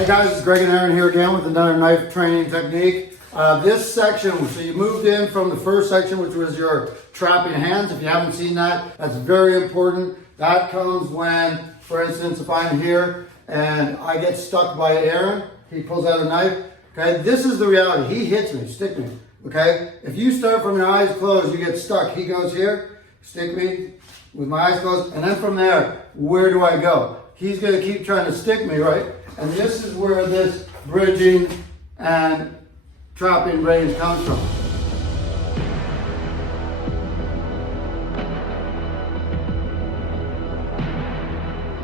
Hey guys, it's Greg and Aaron here again with another knife training technique. This section, so you moved in from the first section, which was your trapping hands. If you haven't seen that, that's very important. That comes when, for instance, if I'm here and I get stuck by Aaron, he pulls out a knife. Okay, this is the reality. He hits me, stick me. Okay, if you start from your eyes closed, you get stuck. He goes here, stick me with my eyes closed, and then from there, where do I go? He's going to keep trying to stick me, right? And this is where this bridging and trapping range comes from.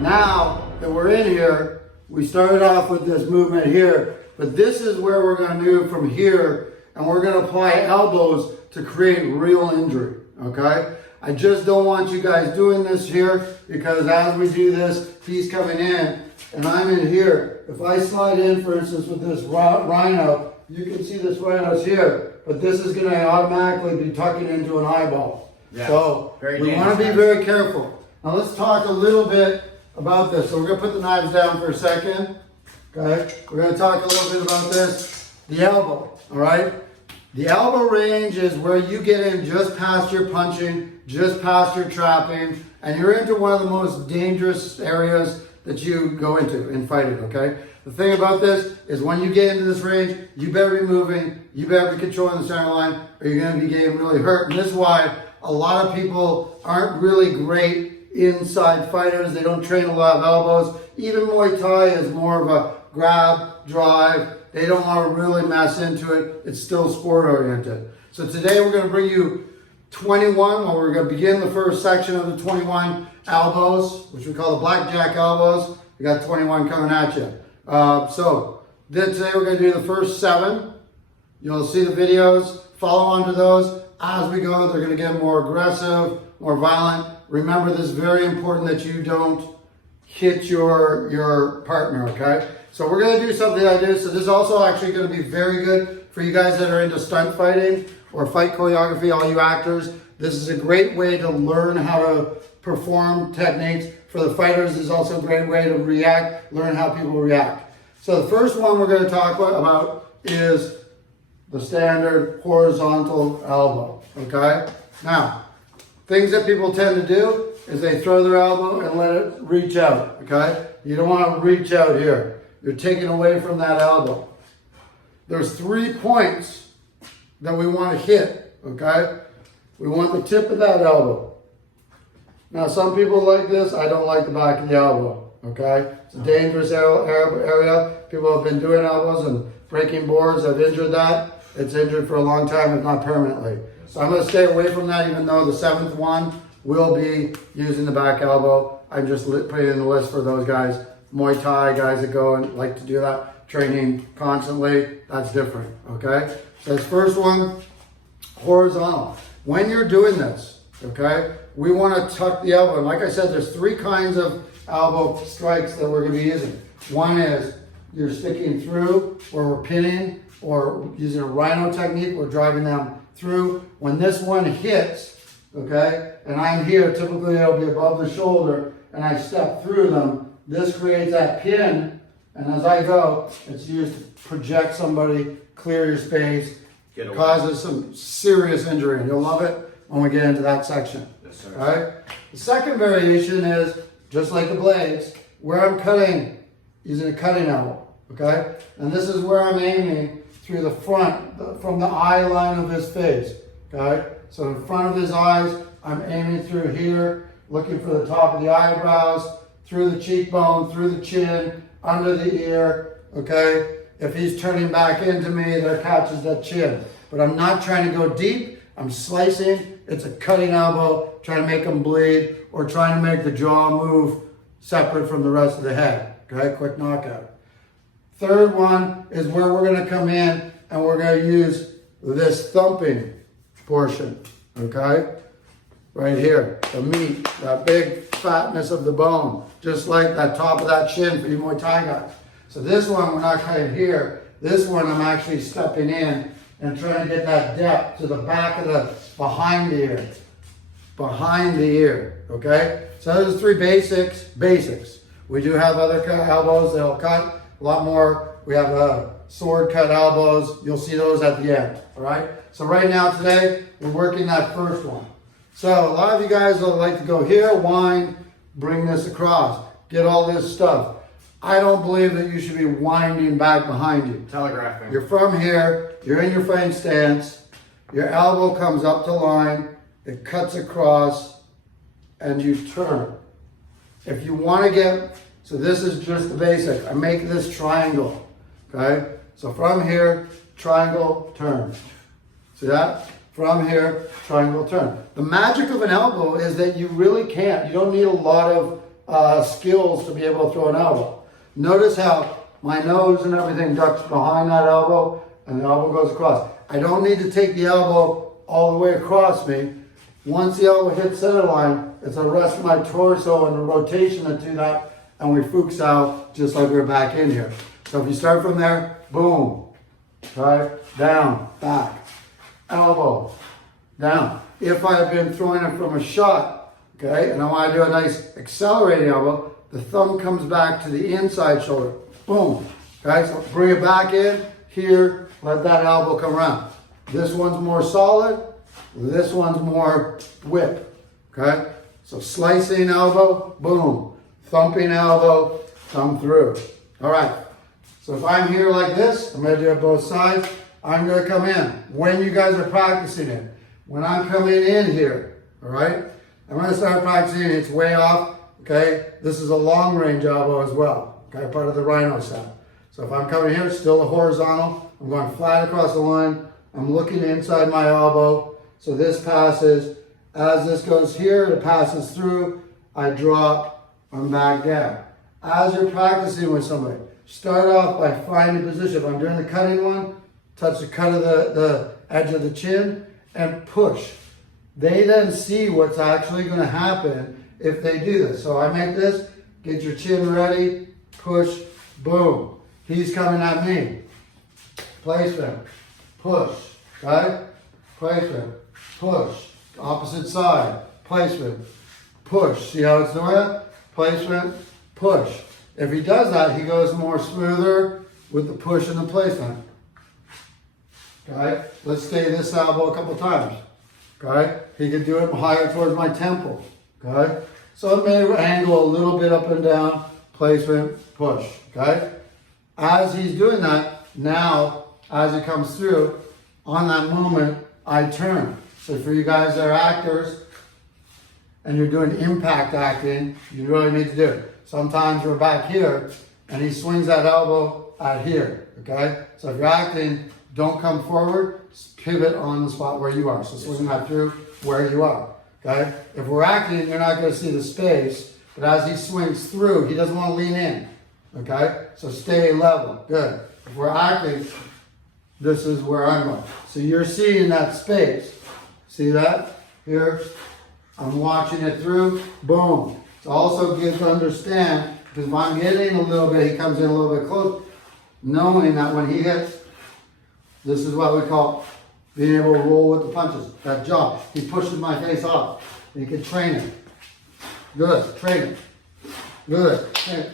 Now that we're in here, we started off with this movement here, but this is where we're going to move from here, and we're going to apply elbows to create real injury, okay? I just don't want you guys doing this here, because as we do this, he's coming in and I'm in here. If I slide in, for instance, with this rhino, you can see this rhino's here, but this is going to automatically be tucking into an eyeball. Yeah, so we want to be very careful. Now let's talk a little bit about this. So we're going to put the knives down for a second. Okay, we're going to talk a little bit about this. The elbow, all right? The elbow range is where you get in just past your punching, just past your trapping, and you're into one of the most dangerous areas that you go into in fighting, okay? The thing about this is when you get into this range, you better be moving, you better be controlling the center line, or you're gonna be getting really hurt. And this is why a lot of people aren't really great inside fighters. They don't train a lot of elbows. Even Muay Thai is more of a grab, drive. They don't want to really mess into it. It's still sport oriented. So today we're going to bring you 21, or we're going to begin the first section of the 21 elbows, which we call the blackjack elbows. We got 21 coming at you. So today we're going to do the first 7. You'll see the videos, follow on to those. As we go, they're going to get more aggressive, more violent. Remember, this is very important that you don't hit your partner, okay? So we're going to do something I do. So this is also actually going to be very good for you guys that are into stunt fighting or fight choreography, all you actors. This is a great way to learn how to perform techniques. For the fighters, this is also a great way to react, learn how people react. So the first one we're going to talk about is the standard horizontal elbow, okay? Now, things that people tend to do is they throw their elbow and let it reach out, okay? You don't want to reach out here. You're taking away from that elbow. There's 3 points that we want to hit, okay? We want the tip of that elbow. Now, some people like this. I don't like the back of the elbow, okay? It's a dangerous area. People have been doing elbows and breaking boards. Have injured that. It's injured for a long time, if not permanently. So I'm going to stay away from that, even though the 7th one will be using the back elbow. I'm just putting in the list for those guys. Muay Thai guys that go and like to do that, training constantly, that's different, okay? So this first one, horizontal. When you're doing this, okay, we want to tuck the elbow. And like I said, there's 3 kinds of elbow strikes that we're going to be using. One is you're sticking through, or we're pinning, or using a rhino technique, we're driving them through. When this one hits, okay, and I'm here, typically it'll be above the shoulder, and I step through them, this creates that pin, and as I go, it's used to project somebody, clear your space, causes some serious injury, and you'll love it when we get into that section. Yes, sir. All right? The second variation is, just like the blades, where I'm cutting, using a cutting elbow, okay? And this is where I'm aiming through the front, from the eye line of his face, okay? So in front of his eyes, I'm aiming through here, looking for the top of the eyebrows, through the cheekbone, through the chin, under the ear, okay? If he's turning back into me, there catches that chin. But I'm not trying to go deep, I'm slicing. It's a cutting elbow, trying to make him bleed, or trying to make the jaw move separate from the rest of the head, okay? Quick knockout. Third one is where we're gonna come in and we're gonna use this thumping portion, okay? Right here, the meat, that big fatness of the bone, just like that top of that chin for you Muay Thai guys. So this one, we're not cutting here. This one, I'm actually stepping in and trying to get that depth to the back of the, behind the ear, okay? So those are 3 basics. We do have other elbows that'll cut, A lot more. We have sword cut elbows. You'll see those at the end, all right? So right now today, we're working that first one. So a lot of you guys will like to go here, wind, bring this across, get all this stuff. I don't believe that you should be winding back behind you. Telegraphing. You're from here, you're in your frame stance, your elbow comes up to line, it cuts across, and you turn. If you want to get, so this is just the basic. I make this triangle, okay? So from here, triangle, turn. See that? From here, triangle, turn. The magic of an elbow is that you really can't. You don't need a lot of skills to be able to throw an elbow. Notice how my nose and everything ducks behind that elbow and the elbow goes across. I don't need to take the elbow all the way across me. Once the elbow hits center line, it's a rest of my torso and a rotation to do that, and we fuchs out just like we're back in here. So if you start from there, boom, right, down, back, elbow, down. If I have been throwing it from a shot, okay, and I want to do a nice accelerating elbow, the thumb comes back to the inside shoulder, boom, okay, so bring it back in, here, let that elbow come around. This one's more solid, this one's more whip, okay? So slicing elbow, boom, thumping elbow, thumb through. All right, so if I'm here like this, I'm gonna do it both sides, I'm gonna come in. When you guys are practicing it, when I'm coming in here, all right? I'm gonna start practicing, it's way off, okay? This is a long range elbow as well, okay? Part of the rhino set. So if I'm coming here, still a horizontal, I'm going flat across the line, I'm looking inside my elbow, so this passes. As this goes here, it passes through, I drop, I'm back down. As you're practicing with somebody, start off by finding position. If I'm doing the cutting one, touch the cut of the edge of the chin and push. They then see what's actually going to happen if they do this. So I make this, get your chin ready, push, boom. He's coming at me. Placement, push, right? Placement, push. Opposite side, placement, push. See how it's doing it? Placement, push. If he does that, he goes more smoother with the push and the placement. Okay, let's stay this elbow a couple times. Okay, he could do it higher towards my temple. Okay, so it may angle a little bit up and down, placement, push. Okay, as he's doing that, now as he comes through, on that moment, I turn. So for you guys that are actors and you're doing impact acting, you really need to do it. Sometimes we're back here and he swings that elbow at here, okay? So if you're acting, don't come forward, pivot on the spot where you are. So swing that through where you are, okay? If we're acting, you're not gonna see the space, but as he swings through, he doesn't wanna lean in, okay? So stay level, good. If we're acting, this is where I'm going. So you're seeing that space. See that? Here, I'm watching it through, boom. It's also good to understand, because if I'm getting a little bit, he comes in a little bit close, knowing that when he hits, this is what we call being able to roll with the punches, that jaw. He pushes my face off. You can train it. Good, train it. Good, train it.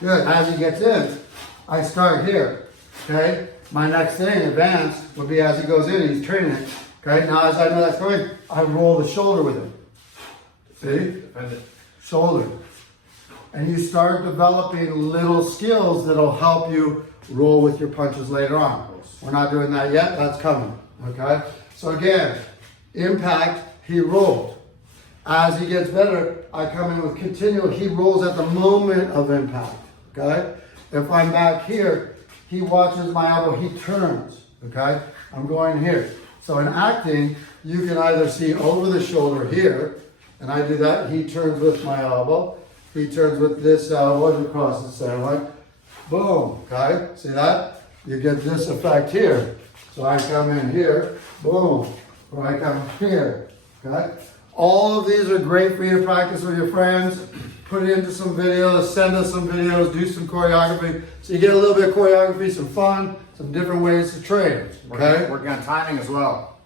Good, as he gets in, I start here, okay? My next thing, advanced, would be as he goes in, he's training it. Okay, now as I know that's going, I roll the shoulder with him. See? Defend it. Shoulder. And you start developing little skills that'll help you roll with your punches later on. We're not doing that yet, that's coming. Okay? So again, impact, he rolled. As he gets better, I come in with continual, he rolls at the moment of impact. Okay? If I'm back here, he watches my elbow, he turns. Okay? I'm going here. So in acting, you can either see over the shoulder here, and I do that, he turns with my elbow, he turns with this elbow across the center line, boom, okay, see that? You get this effect here. So I come in here, boom, or I come here, okay? All of these are great for you to practice with your friends, put it into some videos, send us some videos, do some choreography, so you get a little bit of choreography, some fun, some different ways to train, okay? Working on timing as well.